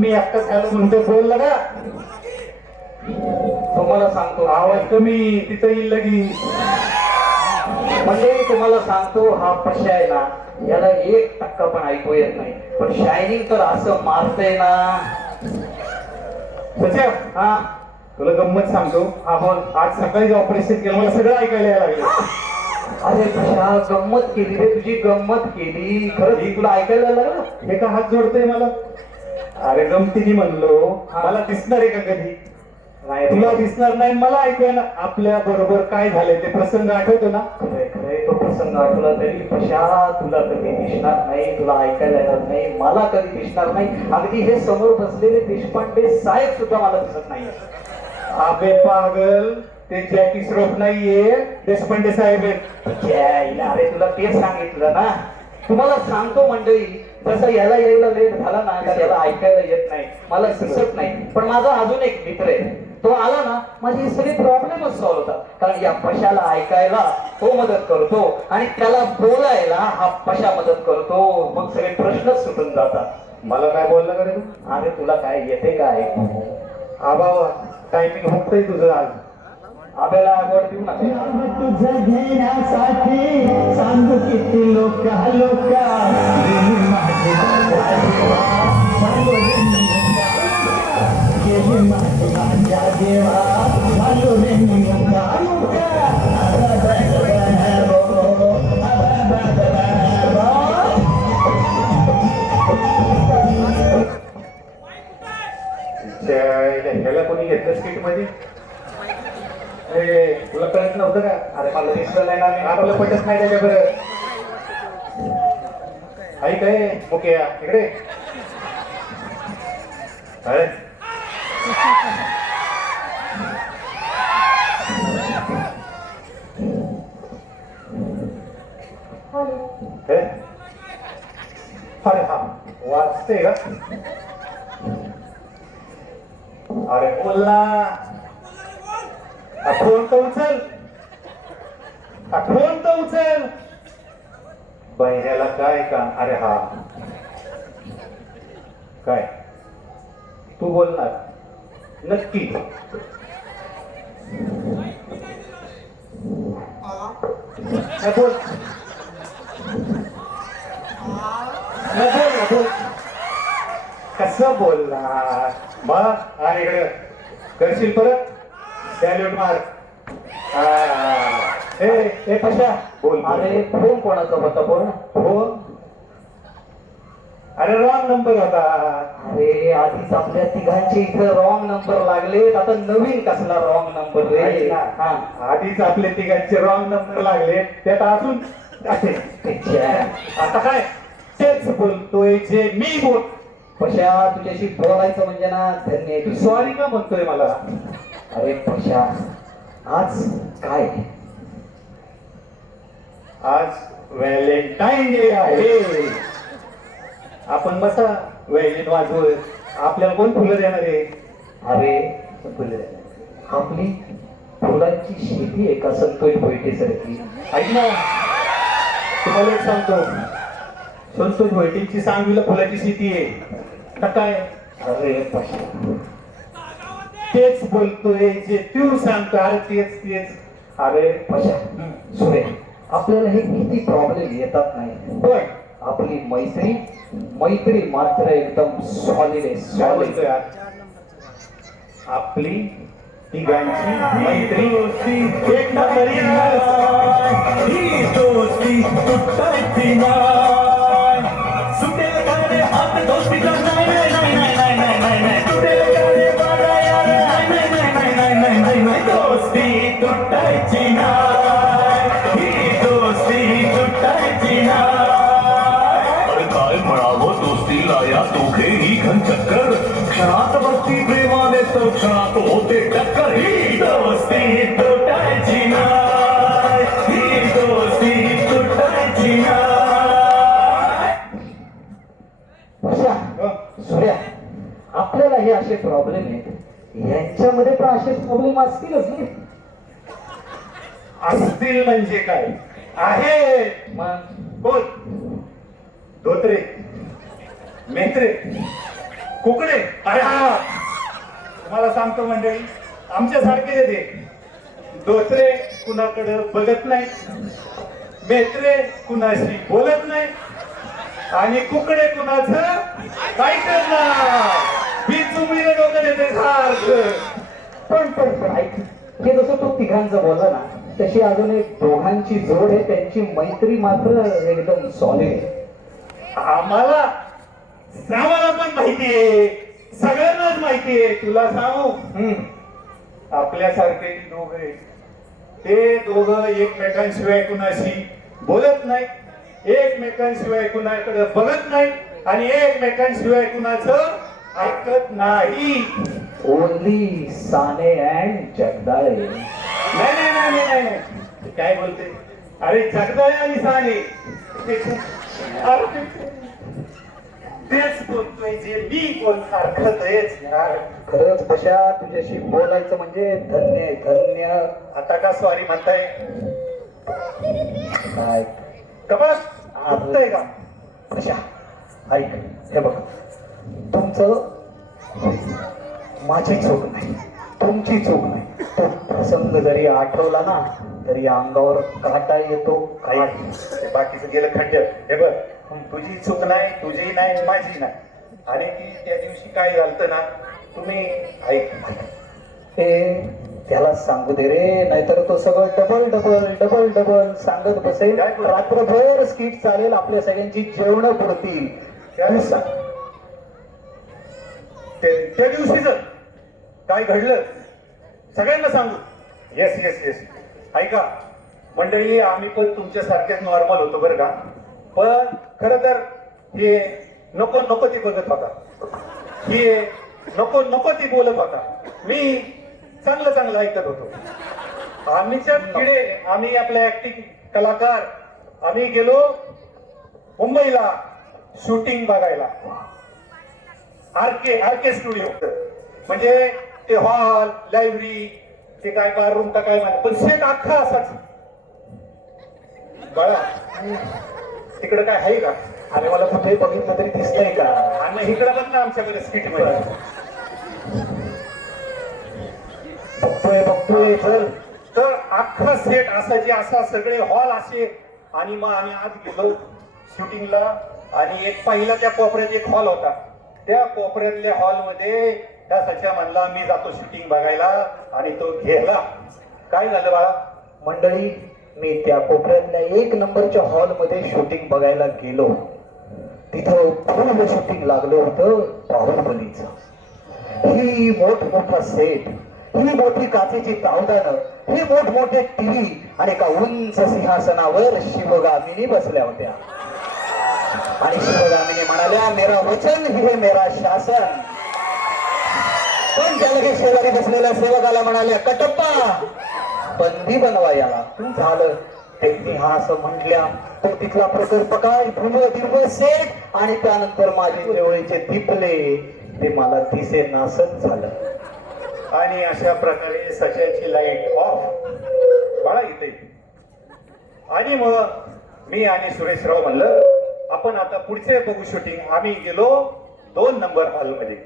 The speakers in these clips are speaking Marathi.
मी एकटाच झालो म्हणतो बोलला का तुम्हाला सांगतो आवाज कमी तिथं येईल लगी म्हणजे तुम्हाला सांगतो हा पशा आहे ना याला 1% पण ऐकू येत नाही पण शायनिंग तर असं मारतय ना. सच्या हा तुला गंमत सांगतो आपण आज सकाळी ऑपरेशन केलं मला सगळं ऐकायला यायला लागलं. अरे पशा गंमत केली रे तुझी गंमत केली खरंच तुला ऐकायला लागलं. हे का हात जोडतोय मला अरे गमतीने म्हणलो मला दिसणार आहे का कधी नाही तुला दिसणार नाही मला ऐकायला आपल्या बरोबर काय झालंय ते प्रसंग आठवतो ना. खरंय खरंय तो प्रसंग आठवला तरी पशा तुला कधी दिसणार नाही तुला ऐकायला येणार नाही मला कधी दिसणार नाही. अगदी हे समोर बसलेले देशपांडे साहेब सुद्धा मला दिसत नाही. अबे पागल ते जॅकी श्रॉफ नाहीये देशपांडे साहेब आहेत. अरे तुला तेच सांगितलं ना तुम्हाला सांगतो मंडळी जसं याला यायला लेट झाला ना का त्याला ऐकायला येत नाही मला दिसत नाही पण माझा अजून एक मित्र आहे तो आला ना माझे सगळे प्रॉब्लेमच सॉल्व्ह होतात कारण या पशाला ऐकायला तो मदत करतो आणि त्याला बोलायला हा पशा मदत करतो मग सगळे प्रश्नच सुटून जातात. मला काय बोलला का रे तू. अरे तुला काय येते काय आबा टायमिंग होतंय तुझं आज आपल्याला आवड देऊ नका. तुझं घेण्यासाठी सांगू किती लोक लोका माझ्या देवा झालो रे ह्याला कोणी घेतलं स्किट मध्ये तुला कळत नव्हतं का. अरे मला दिसलं नाही ना मी आपलं पटत नाही त्याच्या बरं ऐक आहे ओके इकडे अरे अरे हा वाचते का अरे बोल ना फोन तर उचल फोन तर उचल बहिण्याला काय का. अरे हा काय तू बोलणार नक्की बोल बोल कसं बोलणार मग आणि इकडे करशील परत सॅल्यूट मार. ए पशा बोल. अरे फोन कोणाचा होता पण हो अरे रॉंग नंबर होता. अरे आधीच आपल्या तिघांचे इथं रॉंग नंबर लागले आता नवीन कसला रॉंग नंबर रे. हा आधीच आपले तिघांचे रॉंग नंबर लागले त्यात अजून आता काय तेच बोलतोय जे मी बोल. पशा तुझ्याशी बोलायचं म्हणजे ना धन्य तू सॉरी का म्हणतोय मला. अरे पशा आज काय आज व्हॅलेंटाईन डे आहे. आपण बसा व्हॅलेंट वाजवत आपल्याला कोण फुलं देणार आहे. अरे फुले आपली फुलांची शेती आहे का संतोष भोईटेसारखी. ऐक ना तुम्हाला एक सांगतो संतोष भोईटेंची सांगवीला फुलाची शेती आहे का काय. अरे पशा तेच बोलतोय जे तू सांगतो. अरे तेच तेच. अरे पशा सुरे आपल्याला हे किती प्रॉब्लेम येतात नाही पण आपली मैत्री मात्र एकदम सॉलिड आहे काय सॉलिड. बोलतोय यार आपली तिघांची मैत्री एक नंबरी ही दोस्ती तुटायची नाही. सुटेल गाणे हात दोस्तीला नाही नाही नाही नाही नाही नाही नाही. सुटेल गाणे बाळा यार नाही नाही नाही नाही नाही नाही नाही. दोस्ती तुटायची नाही. ही दोस्ती तुटायची नाही. अरे काय म्हणावं दोस्तीला या दोघेही घन चक्कर क्षणात बसती प्रेमाने तर क्षणात होते टक्कर. ही दोस्ती तुटायची नाही. ही दोस्ती तुटायची नाही. पशा सूर्या आपल्याला हे असे प्रॉब्लेम आहेत यांच्यामध्ये पण असे प्रॉब्लेम असतीलच ना. असतील म्हणजे काय आहे. मग बोल धोत्रे मेत्रे कुकडे अरे हा तुम्हाला सांगतो मंडळी आमच्या सारखे येते दोत्रे कुणाकडे बघत नाही मेत्रे कुणाशी बोलत नाही आणि कुकडे कुणाचं काय करणार बिचुंबळीला डोकं देते सारखं पण ऐक हे जसं तू तिघांचं बोलला ना तशी अजून एक दोघांची जोड आहे त्यांची मैत्री मात्र एकदम सॉलिड आहे आम्हाला पण माहितीये सगळ्यांनाच माहितीये तुला सांगू आपल्यासारखे दोघे ते दोघं एकमेकांशिवाय कुणाशी बोलत नाही एकमेकांशिवाय कुणाकडे बघत नाही आणि एकमेकांशिवाय कुणाचं ऐकत नाही ओनली साने अँड जगदाळे नाही नाही नाही नाही नाही नाही काय बोलते अरे जगदाळे आणि साने तेच बोलतोय जे मी बोलसारखं तेच यार खरंच कशा तुझ्याशी बोलायचं म्हणजे धन्य धन्य आता का स्वारी म्हणताय काय कपास दुखतंय का कशा ऐक हे बघ तुमचं माझी चूक नाही तुमची चूक नाही तो प्रसंग जरी आठवला ना तरी अंगावर काटा येतो काही बाकीचं गेलं खड्ड्यात हे बघ तुझी चूक नाही तुझी नाही माझी नाही आणि ती त्या दिवशी काय झालं ना तुम्ही ऐक हे त्याला सांगू दे रे नाहीतर तो सगळं डबल डबल डबल डबल सांगत बसेल रात्रभर स्किट चालेल आपल्या सगळ्यांची जेवण पडतील तू सांग त्या दिवशीच काय घडलं सगळ्यांना सांगू येस येस येस ऐका मंडळी आम्ही पण तुमच्या सारखेच नॉर्मल होतो बरं का पण खर तर हे नको नको ती बघत होता हे नको नको ती बोलत होता मी चांगलं चांगलं ऐकत होतो आम्हीच्या किडे आम्ही आपल्या ऍक्टिंग कलाकार आम्ही गेलो मुंबईला शूटिंग बघायला आरके स्टुडिओ म्हणजे ते हॉल लायब्ररी ते काय बाथरूम का काय म्हणतात पण सेट अख्खा असाच बळा तिकडे काय आहे का अरे मला कुठे बघितलं तरी दिसतंय का आणि इकडे बघ ना आमच्याकडे स्किट मध्ये बघतोय चल तर अख्खा सेट असायचे असा सगळे हॉल असे आणि मग आम्ही आत गेलो शूटिंगला आणि एक पहिला त्या कोपऱ्यात एक हॉल होता त्या कोपऱ्यातल्या हॉलमध्ये त्या सच्या म्हणला मी जातो शूटिंग बघायला आणि तो गेला काय झालं बाळा मंडळी मी त्या कोपऱ्यातल्या 1 नंबरच्या हॉलमध्ये शूटिंग बघायला गेलो तिथं पूर्ण शूटिंग लागलं होतं बाहुबलीचं ही मोठमोठा सेट ही मोठी काचेची तावदानं ही मोठमोठे टीव्ही आणि एका उंच सिंहासनावर शिवगामिनी बसल्या होत्या आणि शिवगामिनी म्हणाल्या मेरा वचन हे मेरा शासन पण त्या लगेच शेजारी बसलेल्या सेवकाला म्हणाल्या कटप्पा बंदी बनवा याला झालं त्यांनी हा असं म्हटल्या तो तिथला प्रकल्प काय धुम सेट आणि त्यानंतर माझे डोळेचे दिपले ते मला दिसे नासच झालं आणि अशा प्रकारे सच्याची लाईट ऑफ बाळा इथे आणि मग मी आणि सुरेशराव म्हणलं आपण आता पुढचे बघू शूटिंग आम्ही गेलो 2 नंबर हॉलमध्ये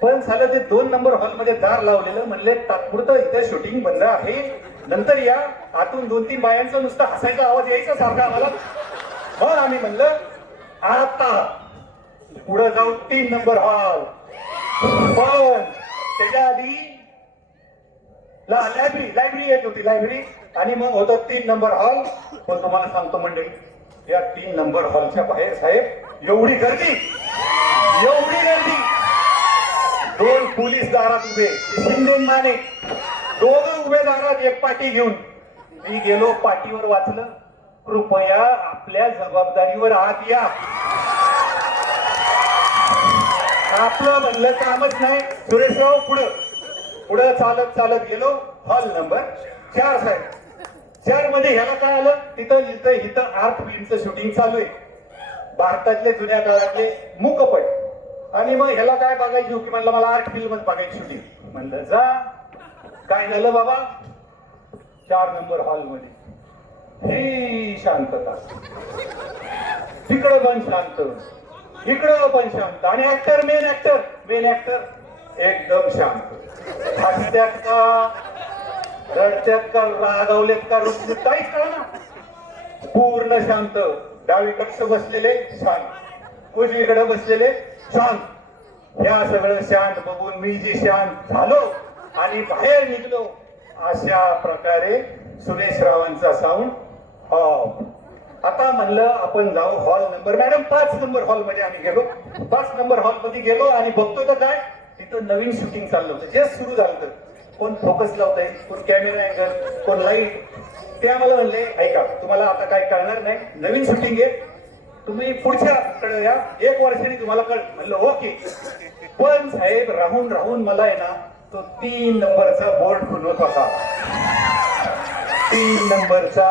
पण झालं ते 2 नंबर हॉलमध्ये दार लावलेलं म्हणले तात्पुरतं इथे शूटिंग बंद आहे नंतर या आतून 2-3 बायांचा नुसता हसायचा आवाज यायचा सारखा आम्हाला मग आम्ही म्हणलं आता पुढे जाऊ 3 नंबर हॉल पण त्याच्या आधी लायब्ररी येत होती लायब्ररी आणि मग होतं 3 नंबर हॉल पण तुम्हाला सांगतो मंडळी या 3 नंबर हॉलच्या बाहेर साहेब एवढी गर्दी 2 पोलीस दारात उभे शिंदे माने दोघं उभे दारात एक पाटी घेऊन मी गेलो पाटीवर वाचलं कृपया आपल्या जबाबदारीवर आत या आपलं म्हणलं कामच नाही सुरेशराव पुढं चालत गेलो हॉल नंबर 4 साहेब 4 मध्ये ह्याला काय आलं इथं आर्ट फिल्मचं शूटिंग चालू आहे भारतातले जुन्या काळातले मूकपट आणि मग ह्याला काय बघायची होती म्हणलं मला आर्ट फिल्मच बघायची होती म्हणलं जा काय झालं बाबा 4 नंबर हॉल मध्ये ही शांतता तिकडं पण शांत इकडं पण शांत आणि मेन ऍक्टर एकदम शांत. हसत्यात का रडत्यात का रागावलेत का रुसलेत काहीच कळा ना. पूर्ण शांत. डावीकडे बसलेले शांत, उजवीकडे बसलेले शांत. या सगळं शांत बघून मी जी शांत झालो आणि बाहेर निघलो. अशा प्रकारे सुरेश रावांचा साऊंड ऑफ. आता म्हणलं आपण जाऊ hall number, madam 5 number hall मध्ये आम्ही गेलो. 5 नंबर हॉल मध्ये गेलो आणि बघतोय तर काय तिथं नवीन शूटिंग चाललं होतं. जस्ट सुरू झालं होतं. कोण फोकस लावतंय, कोण कॅमेरा अँगल, कोण लाईट. ते आम्हाला म्हणले ऐका तुम्हाला आता काय कळणार नाही, नवीन शूटिंग आहे, तुम्ही पुढच्या कडे या, 1 वर्षाने तुम्हाला कळ. म्हणलं ओके. पण साहेब राहून राहून मला आहे ना तो 3 नंबरचा बोर्ड खुलवत होता. 3 नंबरचा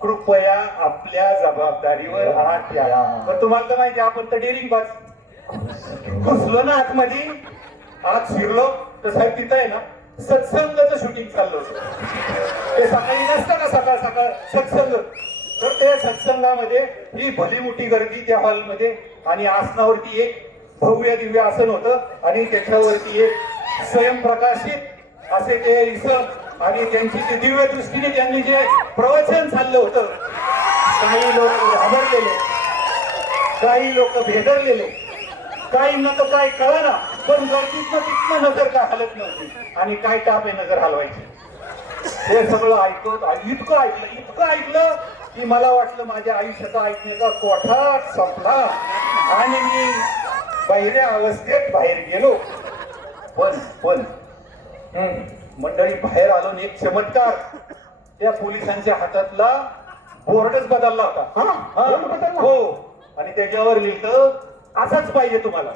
कृपया आपल्या जबाबदारीवर हात द्या. पण तुम्हाला तर माहिती आपण तर डेअरिंग बाज घुसलो ना आतमध्ये. आत शिरलो तर साहेब तिथं आहे ना सत्संगाचं शूटिंग चाललं होतं. ते सकाळी नसतं का सकाळ सकाळ सत्संग. तर ते सत्संगामध्ये ही भली मोठी गर्दी त्या हॉलमध्ये आणि आसनावरती एक भव्य दिव्य आसन होतं आणि त्याच्यावरती एक स्वयंप्रकाशित असे ते इसम आणि त्यांची ते दिव्य दृष्टीने त्यांनी जे प्रवचन चाललं होतं. काही लोक घाबरलेले, काही लोक भेदरलेले, काहींना तर काय कळना. पण गर्दीतनं तिथनं नजर काय हलत नव्हती आणि काय टापे नजर हलवायची. हे सगळं इतकं ऐकलं की मला वाटलं माझ्या आयुष्याचा ऐकण्याचा कोठा संपला आणि मी बाहेर अवस्थेत बाहेर गेलो. पण मंडळी बाहेर आलो आणि एक चमत्कार, त्या पोलिसांच्या हातातला बोर्डच बदलला होता. हो, आणि त्याच्यावर लिहिलं असाच पाहिजे तुम्हाला.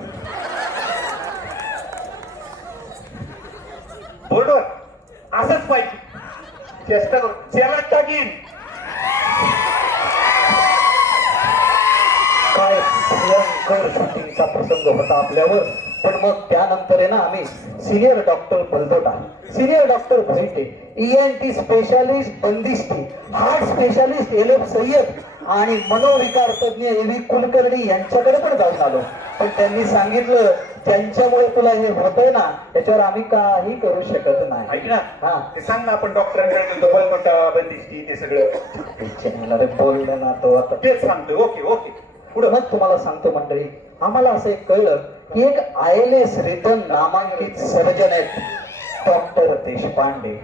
बोर्डवर असंच पाहिजे. चेष्टा करू चेला टाकीन. काय भयंकर शूटिंगचा प्रसंग होता आपल्यावर. पण मग त्यानंतर आहे ना आम्ही senior doctor Baldota, senior doctor Bhaite, ENT specialist बंदिस्ती, हार्ट स्पेशालिस्ट LF सय्यद आणि मनोविकार तज्ञ AV कुलकर्णी यांच्याकडे पण जाऊन आलो. पण त्यांनी सांगितलं ज्यांच्यामुळे तुला हे होतंय ना त्याच्यावर आम्ही काही करू शकत नाही. ऐक ना, हा ते सांग ना आपण डॉक्टरांकडे बलपटा बंदिस्ती ते सगळं बोललं ना तो आता तेच सांगतो. ओके पुढे मग तुम्हाला सांगतो मंडळी, आम्हाला असं एक कळलं की एक ILS रिटर्न नामांकित सर्जन आहेत डॉक्टर देशपांडे.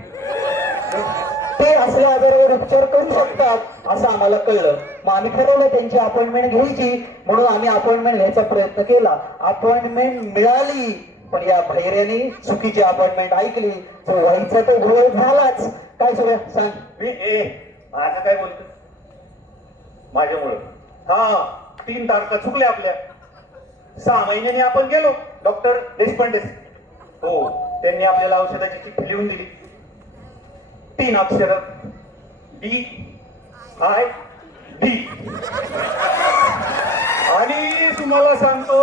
ते असल्या आजारावर उपचार करू शकतात असं आम्हाला कळलं. मग आम्ही ठरवलं त्यांची अपॉइंटमेंट घ्यायची. म्हणून आम्ही अपॉइंटमेंट घ्यायचा प्रयत्न केला. अपॉइंटमेंट मिळाली, पण या भैर्याने चुकीची अपॉइंटमेंट ऐकली. तो व्हायचा तो घोळ झालाच. काय सगळं सांग. आता काय बोलतो माझ्यामुळं. हा 3 तारखा चुकल्या आपल्या. 6 महिन्याने आपण गेलो डॉक्टर देशपांडे. हो, त्यांनी आपल्याला औषधाची चिठ्ठी लिहून दिली. 3 अक्षर DID. आणि तुम्हाला सांगतो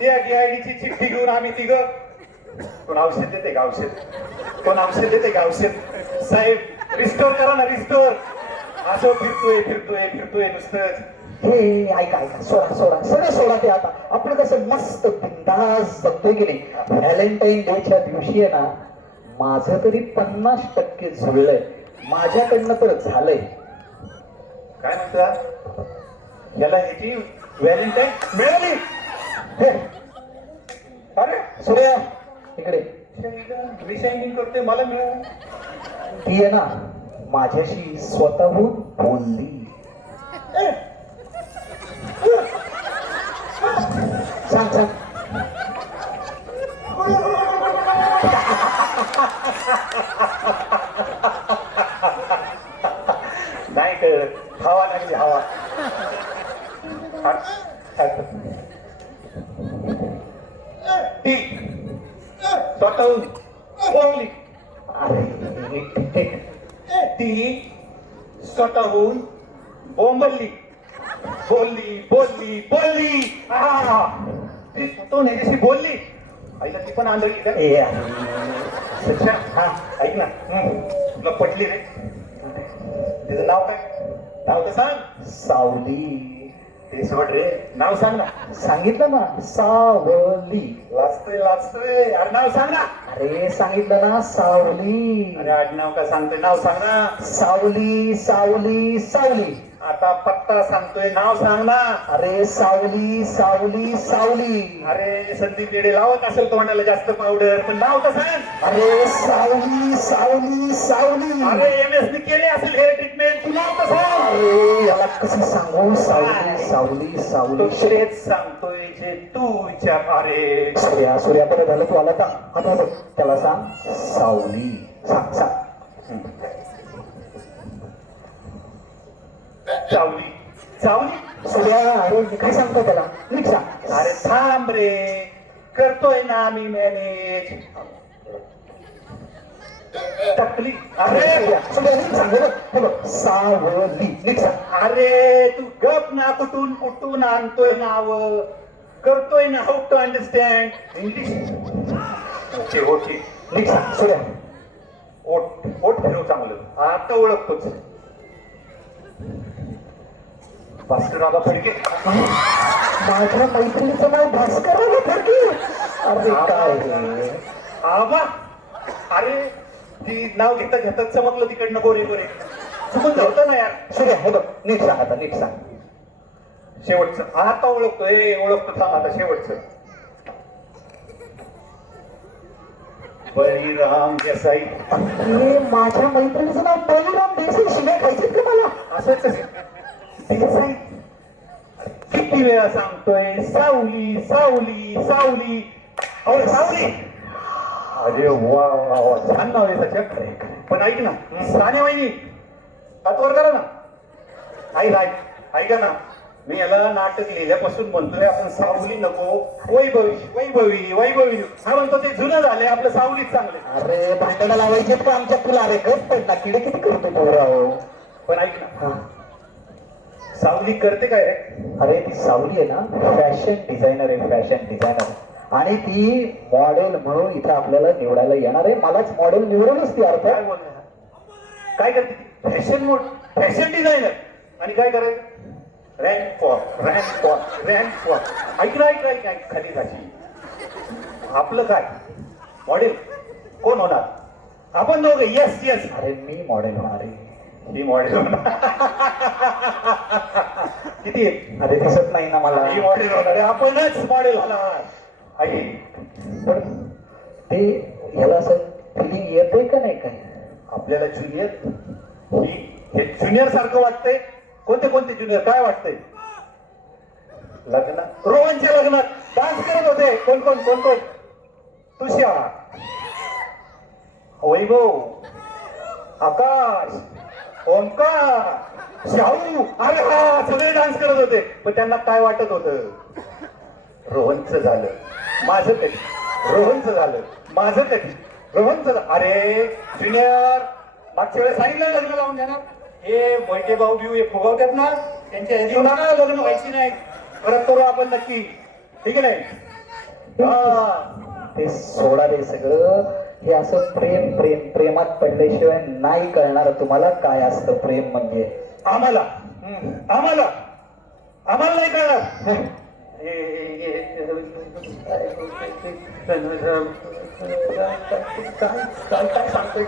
त्या DID ची चिठ्ठी घेऊन आम्ही तिघं कोण औषध देते का औषध साहेब रिस्टोर करा ना रिस्टोर. असं फिरतोय नुसतंच. हे ऐका सोडा सगळं सोडा. ते आता आपण कसं मस्त बिंदास जगतोय की नाही. व्हॅलेंटाईन डेच्या दिवशी आहे ना माझं तरी 50% जुळलंय. माझ्याकडनं तर झालंय. काय म्हणता याला ह्याची व्हॅलेंटाईन मिळाली. अरे सूर्या इकडे. रिसाइनिंग करते मला मिळालं. ती आहे ना माझ्याशी स्वतःहून बोलली. सांग नाही कळलं. हवा लागली हवा. ती स्वतःहून बोलली. ती स्वतःहून बोंबलली. बोलली ती स्वतःहून ह्याच्याशी बोलली. आईला ती पण आंधळी. हा ऐक ना, तुला पटली रे. तिचं नाव काय? नाव तर सांग. सावली. ते सोड रे, नाव सांग ना. सांगितलं ना सावली. लाजतोय अरे नाव सांग ना. अरे सांगितलं ना सावली. अरे आडनाव का सांगतोय, नाव सांग ना. सावली सावली सावली. आता पत्ता सांगतोय, नाव सांग ना. अरे सावली सावली सावली. अरे संदीप येडे लावत असेल तोंडाला जास्त पावडर, पण नाव तर सांग. अरे सावली सावली सावली. अरे एमएस केले असेल हेअर ट्रीटमेंट, तू नाव तर सांग. अरे याला कसं सांगू, सावली सावली तो सावली. तेच सांगतोय जे तू विचार. अरे सूर्या बरं झालं तू आला का. आता बघ, त्याला सांग सावली. सांग सांग. चावली चावली. सूर्या अरे मी काय सांगतो त्याला, नीट सांग. अरे थांब रे, करतोय ना मी मॅनेज. टकली. अरे सूर्या नीट सांग. हे बघ सावली नीट सांग. अरे तू गप ना, कुठून कुठून आणतोय नाव, करतोय ना. How to understand English. Okay okay, नीट सांग सूर्या. ओट ओट फिरव चांगलं, आता ओळखतोच. भास्करराव फडके. माझ्या मैत्रिणीचं नाव भास्करराव फडके. अरे काय हे? आबा, अरे ती नाव घेता घेतात चमकलं तिकडनं गोरे गोरे, चुकून जातं ना यार. सूर्या हे बघ नीट सांग, आता नीट सांग. शेवटचं आता ओळखतोय, ओळखतो थांब आता शेवटचं. बळीराम देसाई. अरे माझ्या मैत्रिणीचं नाव बळीराम देसाई. शिव्या खायचीत का मला. असंच देसाई. किती वेळा सांगतोय सावली सावली सावली. अहो सावली. अरे वा वा वा, छान नाव आहे त्याच्या. पण ऐक ना साने वहिनी, हातवर करा ना. ऐका ना, मी याला नाटक लिहिल्यापासून म्हणतोय आपण सावली नको, वैभवी वैभवी वैभवी. हा म्हणतो ते जुनं झालंय, आपलं सावलीच चांगले. अरे भांडणं लावायचे का आमच्या तुला. अरे गप पड ना, किडे किती करतो पोराव. पण ऐक ना, सावली करते काय रे. अरे ती सावली आहे ना फॅशन डिझायनर आहे, फॅशन डिझायनर. आणि ती मॉडेल म्हणून इथं आपल्याला निवडायला येणार आहे. मलाच मॉडेल निवडूनच ती अर्थ. काय बोलणार, काय करते ती. फॅशन मोड, फॅशन डिझायनर. आणि काय करायचं, rank for rank for rank for. ऐक खाली जायची. आपलं काय मॉडेल कोण होणार, आपण दोघे. Yes yes. अरे मी मॉडेल होणार आहे. ही मॉडेल होणार. किती आहे. अरे दिसत नाही ना मला. ही मॉडेल होणार आहे, आपणच मॉडेल होणार. आई पण ते ह्याला असं फिलिंग येते का नाही काय. आपल्याला ज्युनियर, हे ज्युनियर सारखं वाटतंय. कोणते कोणते ज्युनियर काय वाटतंय. लग्नात, रोहनच्या लग्नात डान्स करत होते. कोण कोण कोण कोण. तुषार, वैभव, आकाश, ओमकार, शाहू. अरे हा सगळे डान्स करत होते. पण त्यांना काय वाटत होतं, रोहनचं झालं माझं कधी, रोहनचं झालं माझं कधी, रोहनचं. अरे ज्युनियर मागच्या वेळेस सांगितलं लग्न लावून देणार. हे मोठे भाऊ बिऊ हे फुगवतात ना, त्यांच्या जीवनाला लग्न व्हायची नाही. परत करू आपण नक्की, ठीक आहे नाही. ते सोडा रे सगळं. हे असं प्रेम प्रेम प्रेमात पडल्याशिवाय नाही कळणार तुम्हाला काय असतं प्रेम म्हणजे. आम्हाला आम्हाला आम्हाला नाही कळणार. काय सांगतोय,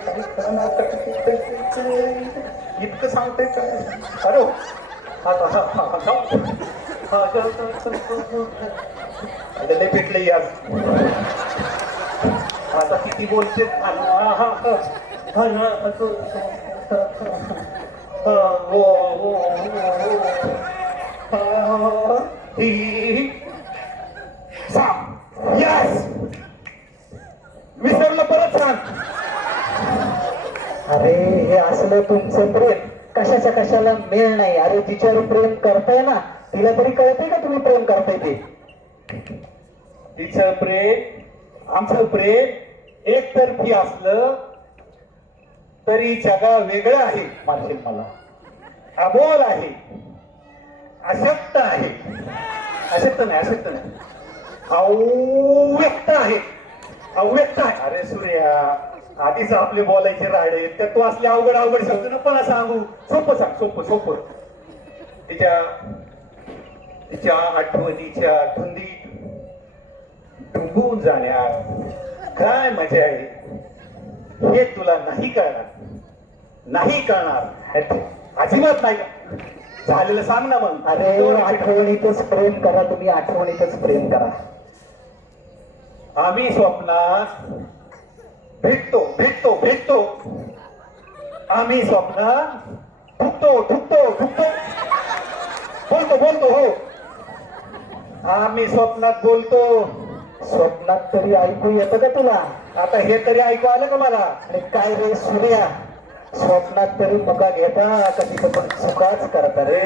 इतकं सांगतोय काय. अरे लय पेटलंय आज. आता किती बोलते. विसरलं परत सांग. अरे हे असलं तुमचं प्रेम कशाच्या कशाला मेळ नाही. अरे तिच्यावर प्रेम करताय ना, तिला तरी कळतंय का तुम्ही प्रेम करताय ते. तिचं प्रेम आमचं प्रेम एकतर्फी असलं तरी जगा वेगळं आहे. मानशील मला. अबोल आहे, अशक्त आहे. अशक्त नाही, अव्यक्त आहे. अव्यक्त आहे. अरे सूर्या, आधीच आपले बोलायचे राहिले तर तू असले अवघड शब्द नको ना सांगू. सोपं सांग, सोपं. तिच्या तिच्या आठवणीच्या धुंदीत डुंबून जाण्यात काय मजा आहे हे तुला नाही कळणार, नाही कळणार, अजिबात नाही. झालेलं सांग ना मग. अरे आठवणीतच प्रेम करा तुम्ही, आठवणीतच प्रेम करा. आम्ही स्वप्नात भेटतो भेटतो भेटतो, आम्ही स्वप्नात ठुकतो ठुकतो ठुकतो, बोलतो बोलतो हो, आम्ही स्वप्नात बोलतो. स्वप्नात तरी ऐकू येतं का तुला? आता हे तरी ऐकू आलं का मला? आणि काय रे सूर्या, स्वप्नात तरी मुका घेता का तिथं पण चुकाच करता रे.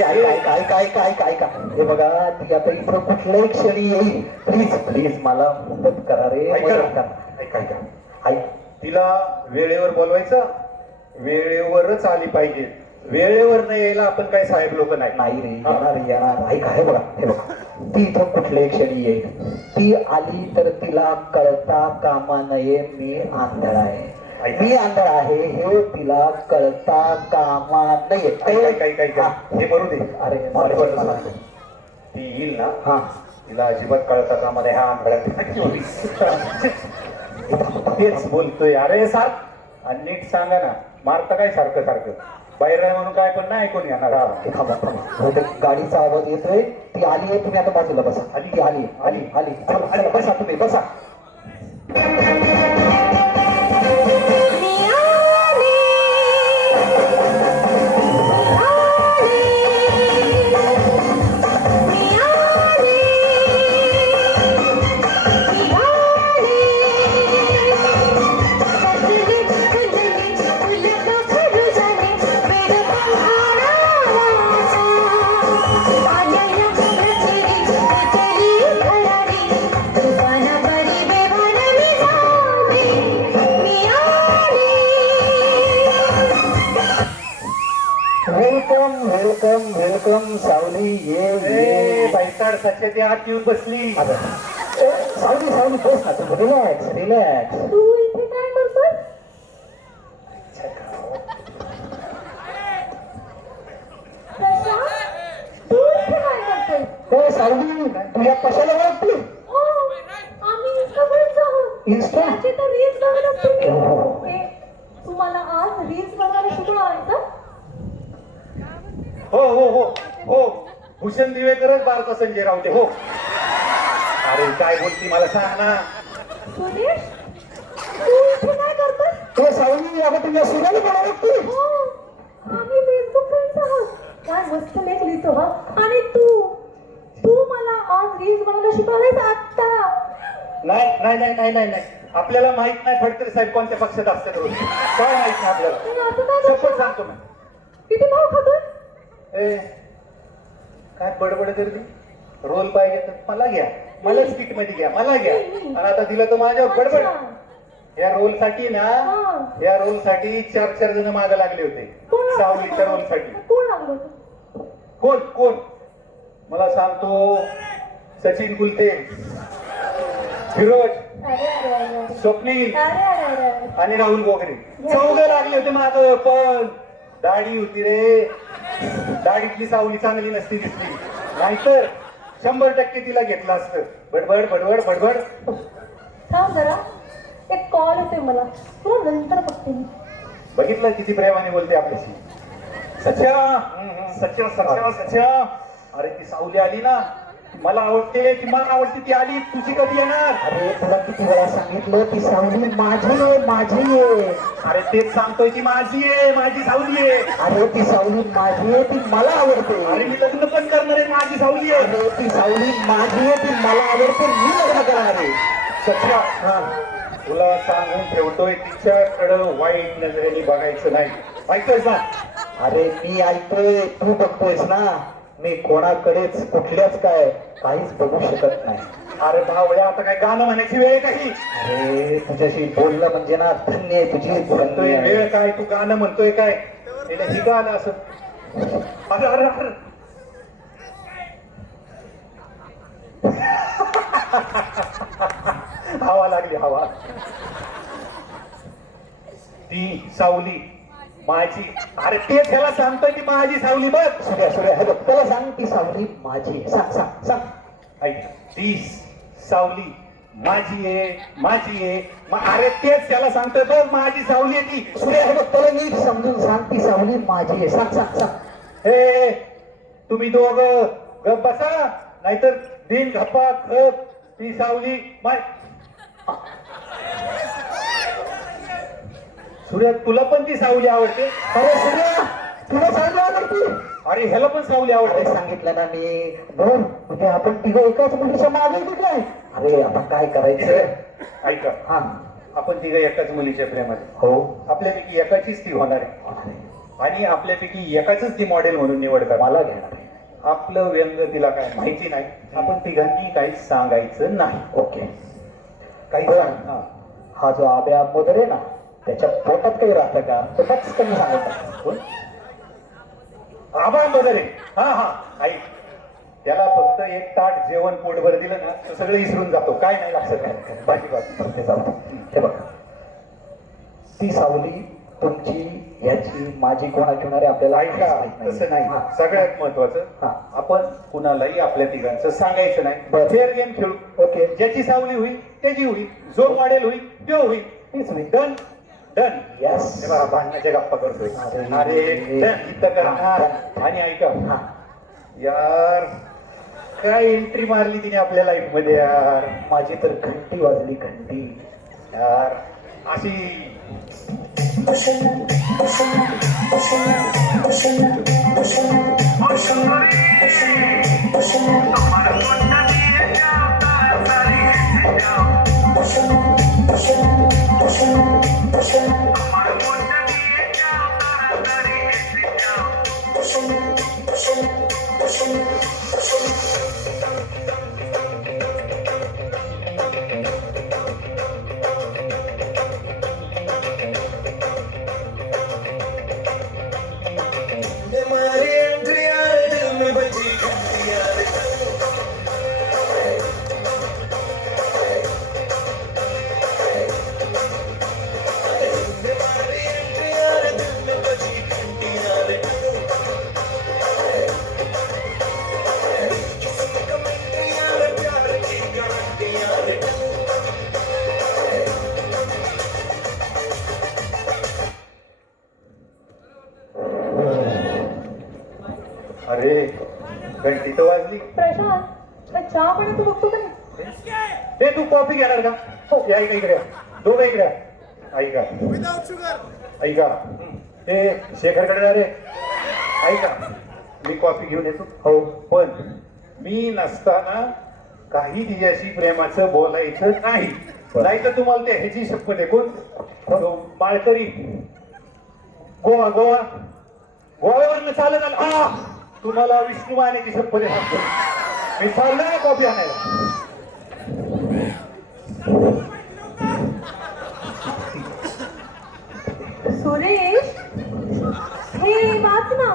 काय काय काय काय का हे बघा, ती आता इथं कुठल्याही क्षणी येईल. प्लीज प्लीज मला मदत करा रे, ऐका मदत ना, करा. ऐका ऐका. ऐक, तिला वेळेवर बोलवायचं, वेळेवरच आली पाहिजे. वेळेवर नाही यायला आपण काय साहेब लोक नाही. नाही रे, येणार येणार. ऐक आहे बघा, हे बघा, ती इथं कुठल्याही क्षणी येईल. ती आली तर तिला कळता कामा नये मी आंधळ आहे, मी आंधळ आहे हे तिला कळता कामा नये. हे बरू दे. अरे महत्वाचं सांगतो. ती येईल ना, हा, तिला अजिबात कळता कामा नये. हा आंधळा तेच बोलतोय. अरे सारख आणि नीट सांगा ना, मारता काय सारखं सारखं, बाहेर आहे म्हणून काय पण नाही ऐकून येणार. हा थांबा थांबा, बहुतेक गाडीचा आवाज येतोय. ती आली आहे, तुम्ही आता बाजूला बसा. आली ती आली आली आली. चला चला, बसा तुम्ही बसा. वेलकम वेलकम वेलकम सावली, ये बाईताड सच्याची आत येऊन बसली. सावली सावली, बस ना तू. Relax relax. तू इथे काय करतोय? प्रशांत, तू इथे काय करतोय? ए सावली, तू या कशाला ओळखली? ओ, आम्ही Instagramच आहोत. Insta? त्याचे तर रील्स बघत असतो मी. ए, तुम्हाला आज रील्स बघायला शिकवणार आहे का? हो हो हो हो, भूषण दिवेकरच बारका संजय रावते. हो. अरे काय बोलती मला सांग ना. सुरेश, तू इथे काय करतोय? ए सावली, अगं तुझ्या सूर्याला पण ओळखली? हो, आम्ही फेसबुक फ्रेंड्स आहोत. काय मस्त लेख लिहितो हा. आणि तू मला आज रील्स बनवायला शिकवलायस आत्ता. नाही नाही नाही नाही नाही नाही, आपल्याला माहित नाही फडतरे साहेब कोणत्या पक्षात असतात रोज. काय माहित नाही आपल्याला. तुम्ही असं काय शपथ करता? सांगतो मी. किती भाव खातोय? ए काय बडबड करते. रोल पाहिजे तर मला घ्या, मलाच किट मध्ये घ्या, मला घ्या. आणि आता दिलं तर माझ्यावर बडबड. अच्छा. या रोल साठी ना, हा. या रोल साठी 4 जण मागे लागले होते. कोण? सावलीच्या रोल साठी. कोण लागलं होतं? कोण कोण मला सांगतो. सचिन कुलते, फिरोज, अरे अरे अरे अरे. स्वप्नील अरे अरे अरे अरे. आणि राहुल गोगरे. 4 लागले होते माग. पण दाढी होती रे, दाढीतली सावली चांगली नसती दिसली, नाहीतर 100% तिला घेतलं असतं. बडबड बडबड बडबड. थांब जरा, एक कॉल येतोय मला, तुला नंतर बघते मी. बघितलं किती प्रेमाने बोलते आपल्याशी. सच्या सच्या सच्या सच्या. अरे ती सावली आली ना, मला आवडते, ती मला आवडते, ती आली. तुझी कधी येणार? अरे तुला किती वेळा सांगितलं ती सावली माझी आहे, माझी आहे. अरे तेच सांगतोय, ती माझी आहे, माझी सावली आहे. अरे ती सावली माझी आहे, ती मला आवडते. अरे मी लग्न पण करणार आहे, माझी सावली आहे. अरे ती सावली माझी आहे, ती मला आवडते, मी लग्न करणार आहे. सच्या, हा, तुला सांगून ठेवतोय, तिच्याकडं वाईट नजरेने बघायचं नाही. ऐकतोयस ना? अरे मी ऐकतोय, तू बघतोयस ना. मी कोणाकडेच कुठल्याच काहीच बघू शकत नाही. अरे भावड्या, आता काय गाणं म्हणायची वेळ आहे काही? अरे तुझ्याशी बोललं म्हणजे ना, धन्य आहे तुझी. म्हणतोय वेळ काय, तू गाणं म्हणतोय काय? तिला ही गाणं असं. अरे अरे अरे. हवा लागली, हवा. ती सावली माझी. अरे तेच ह्याला सांगतोय की माझी सावली बघ. सूर्या हॅलो, त्याला सांग ती सावली माझी आहे. सांग सांग सांग. ऐक, ती सावली माझी आहे. अरे तेच त्याला सांगतोय बघ, माझी सावली आहे ती. सूर्या हॅलो, त्याला नीट समजून सांग ती सावली माझी आहे. सांग सांग सांग. हे तुम्ही दोघं गप बसा, नाहीतर दिन घप्पा खप. ती सावली सूर्या, तुला पण ती सावली आवडते? अरे सूर्या, तुला सावली आवडती? अरे ह्याला पण सावली अरे आवडते. सांगितलं ना मी. बोल, म्हणजे आपण तिघं एकाच मुलीच्या मागे काय? अरे आता काय करायचं? ऐका, हा आपण तिघं एकाच मुलीच्या प्रेमात. हो आपल्यापैकी एकाचीच ती होणार आहे आणि आपल्यापैकी एकाच ती मॉडेल म्हणून निवड करा. मला घेणार आहे. आपलं व्यंग तिला काय माहिती नाही. आपण तिघांनी काही सांगायचं नाही. ओके. काही बरं. सांग. हा. हा जो आब्या मोदर आहे ना, त्याच्या पोटात काही राहतं का? तो फक्त कमी सांगत. आबा बदल हा ऐक, त्याला फक्त एक ताट जेवण पोटभर दिलं ना तर सगळं विसरून जातो. काय नाही लक्षात काय बाकी बाकी ते जाऊ. हे बघ, ती सावली तुमची, याची, माझी, कोणाची होणार आहे आपल्याला ऐका, तसं नाही. हा. सगळ्यात महत्वाचं, हा. आपण कुणालाही आपल्या तिघांचं सांगायचं नाही. बरं. फेअर गेम खेळू. ओके. ज्याची सावली होईल त्याची होईल, जो मॉडेल होईल तो होईल. तीच होईल. Done done. Yes. हे बघा, भांडणाच्या गप्पा करतोय. अरे. अरे डन इथं करणार. आणि ऐका, हा. यार काय एंट्री मारली तिने आपल्या लाईफ मध्ये यार. माझी तर घंटी वाजली, घंटी. यार अशी अरे घंटी तर वाजली. प्रशांत, काय चहा पाण्याचं बघतो का नाही? ते तू कॉफी घेणार का? हो या इकडे, दोघं इकडे. ऐका ऐका, ते शेखरकडे जा रे. ऐका, मी कॉफी घेऊन येतो. हो, पण मी नसताना काही तिच्याशी प्रेमाचं बोलायचं नाही. नाही तर तुम्हाला ते ह्याची शपथ आहे. कोण? माळकरी. गोव्यावरनं चालत आलं. हा, तुम्हाला विष्णू मानेची शपथ आहे. मी चाललोय कॉफी आणायला. सुरेश, हे वाच ना.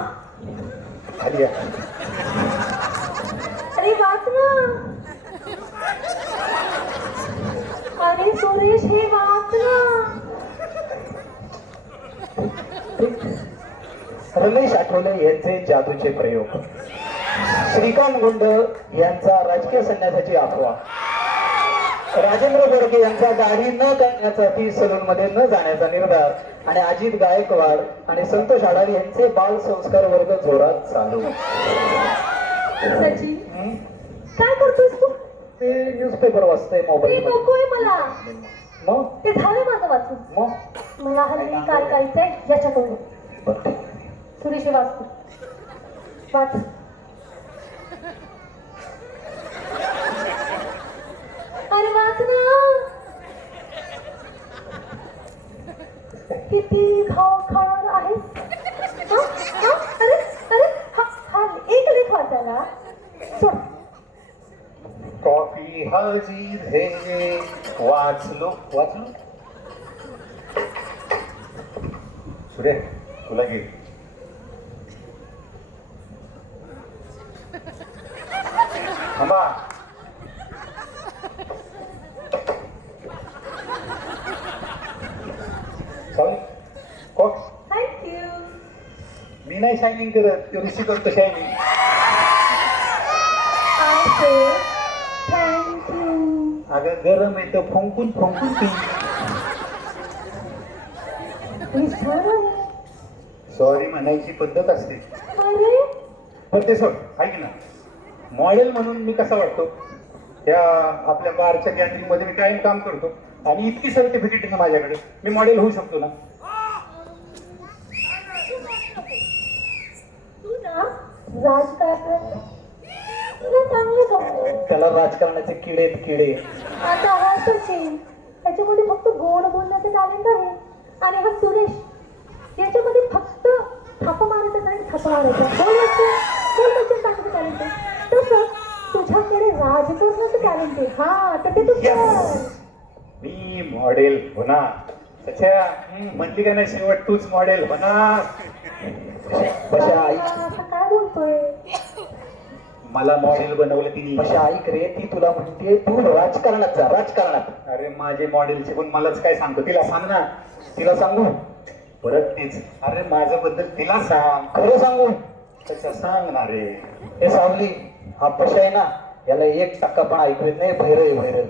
खाली या. अरे वाच ना. अरे सुरेश, हे वाच ना. रमेश आठवले यांचे जादूचे प्रयोग, श्रीकांत गुंड यांचा राजकीय संन्यासाची अफवा, राजेंद्र गोडके यांचा दाढी न करण्याचा, ती सलून मध्ये न जाण्याचा निर्धार, आणि अजित गायकवाड आणि संतोष आढावी यांचे बाल संस्कार वर्ग जोरात चालू. सचिन, काय करतोस तू? ते न्यूजपेपर वाचतंय ते मोबाईल नकोय मला. मग ते झालं माझं वाचून. मग मला हल्ली काय करायचंय याच्याकडून. बरं. सुरेश, वाच तू. वाच. अरे वाच ना. किती घाव खाणार आहेस? हा? हा? अरे अरे हा एक लेख वाचायला सोड. कॉफी हजीर है. वाचलो. सुरे, तुला घे. थांबा. सावली, कॉफी. थँक्यू. मी नाही शायनिंग करत, ते ऋषी करतो शायनिंग. I say thank you. अगं गरम येतं फुंकून फुंकून पी. हे छान आहे. सॉरी म्हणायची पद्धत असते. अरे पण ते सोड, ऐक ना, मॉडेल म्हणून मी कसा वाटतो, त्या आपल्या बारच्या गॅदरिंग मध्ये मी कायम काम करतो आणि इतकी सर्टिफिकेट आहे ना माझ्याकडे, मी मॉडेल होऊ शकतो ना. तू ना राजकारणात तुला चांगलं जमतं. त्याला राजकारणाचे किडे किडे. आता हा सचिन, त्याच्यामध्ये फक्त गोड बोलण्याचं टॅलेंट आहे आणि हा सुरेश, याच्यामध्ये फक्त थापा मारायचं आणि थापा मारायचं बोलायचं टाकण्याचं टॅलेंट आहे. तसं तुझ्याकडे राजकारणाचं टॅलेंट आहे. हा तर ते तू कर. मी मॉडेल होणार. अच्छा म्हणली का नाही शेवट तूच मॉडेल होणार. पशा ऐक, असं काय बोलतोय? मला मॉडेल बनवलं तिने. पशा ऐक रे, ती तुला म्हणते तू राजकारणात जा, राजकारणात. अरे माझे मॉडेलचे पण मलाच काय सांगतो, तिला सांग ना. तिला सांगू? परत तेच, अरे माझ्या बद्दल तिला सांग. खरं सांगू? अच्छा सांग ना रे. हे सावली, हा पशा आहे ना, याला 1% पण ऐकू येत नाही. भैरय भैरय.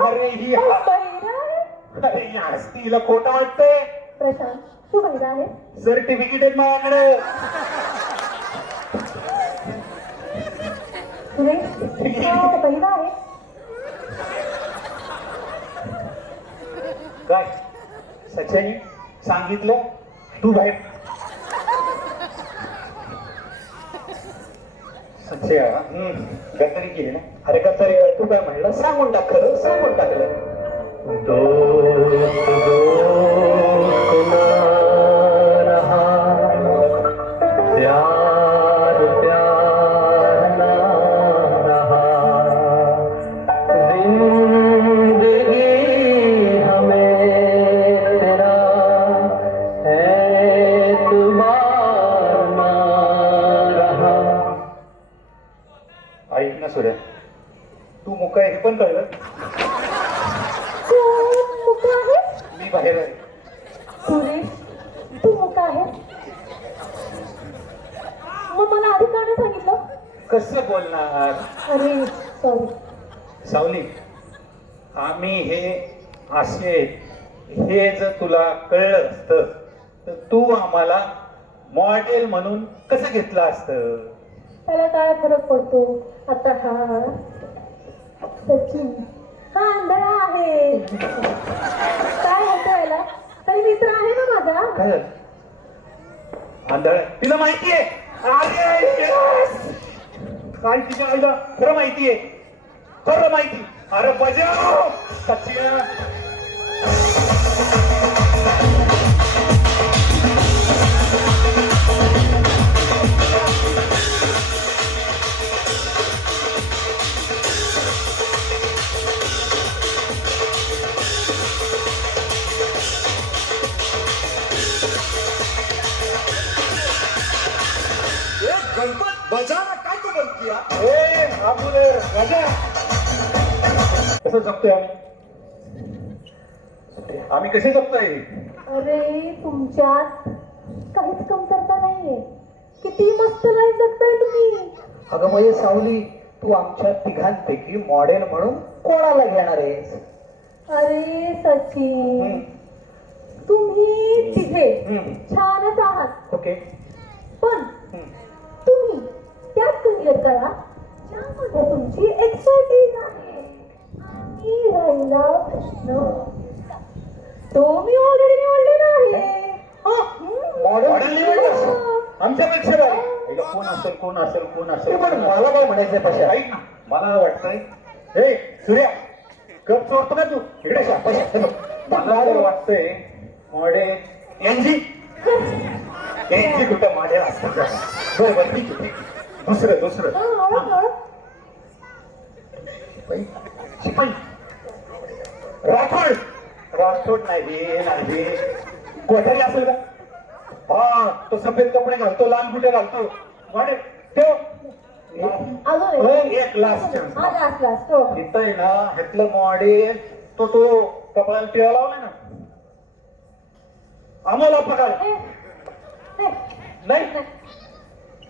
अरे ही बहिरा आहे? अरे ही हसती, हिला खोटं वाटतंय. प्रशांत, तू बहिरा आहे? सर्टिफिकेट आहे माझ्याकडे. सुरेश, हा बहिरा आहे? काय सच्यानी सांगितलं तू बाहेर. सच्या गद्दारी केली ना. अरे कसारी काय, तू काय म्हणलं? सांगून टाक, खरं सांगून टाकलं. दोस्त दोस्त ना रहा, प्यार प्यार ना रहा, जिंदगी हमें तेरा एतबार ना रहा. ऐक ना सूर्या, तू मुका हे पण कळलं. तू मुका आहे? मी बाहेर आहे. सुरेश, तू मुका आहे? मग मला आधी का नाही सांगितलं? कसं बोलणार. अरे सॉरी. सावली, आम्ही हे असे, हे जर तुला कळलं असतं तर तू आम्हाला मॉडेल म्हणून कसं घेतलं असतं. त्याला काय फरक पडतो आता? हा सचिन हा आंधळा आहे. काय होतं याला? तरी मित्र आहे ना माझा. काय झालं? आंधळ तिला माहितीये. अरे yes! काय तिच्या आईला खरं माहितीये, खरं माहिती. अरे बजाव सचिन. गणपत बजाना काय तू बनती या? ए आमुले राजा, कसं जगतोय आम्ही? आम्ही कसे जगतोय? अरे तुमच्यात काहीच कमतरता नाहीये. किती मस्त लाईफ जगताय तुम्ही. अगं मग सावली, तू आमच्या तिघांपैकी मॉडेल म्हणून कोणाला घेणार आहेस? अरे सचिन, तुम्ही तिघे छानच आहात, ओके. पण तुम्ही त्यात करिअर करा ज्यामध्ये तुमची एक्सपर्टीज आहे. आणि राहिला प्रश्न, तो मी ऑलरेडी निवडलेला आहे. मॉडेल निवडलं आमच्यापेक्षा भारी. हिला कोण असेल कोण असेल कोण असेल. पण मला काय म्हणायचंय पशा? ऐक ना, मला वाटतंय हे सूर्या कप चोरतो का तू इकडे शा, पशा. मला तर वाटतंय मॉडेल एनजी कुठं मॉडेल असतं का. बरं बरं ठीक आहे ठीक आहे. दुसरं दुसरं शिपाई राठोड. राठोड नाही कोठारी असेल का. हा तो सफेद कपडे घालतो, लाल बुटे घालतो. मॉडेल ठेव. अजून एक लास्ट चान्स. हा लास्ट लास्ट. इथं आहे ना ह्यातलं मॉडेल तो कपाळाला टिळा लावलाय ना आम्हाला पगार ए, ए, नाही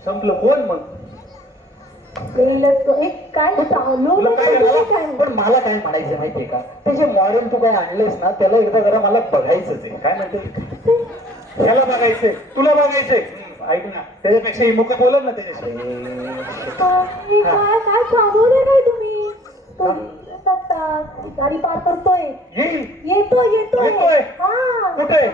संपलं कोण मग गेलं तो. एक काय चालू तुला काय आहे, झालं? काय? पण मला काय म्हणायचं माहितीये का ते जे मॉडेल तू काय आणलेस ना त्याला एकदा जरा मला बघायचंच आहे. काय म्हणते ह्याला बघायचंय तुला बघायचंय ऐक ना त्याच्यापेक्षा ही मुख बोलत ना त्याच्याशी काय काय काय चालवलंय काय तुम्ही तो गाडी पार करतोय येईल येतोय येतोय? हा कुठे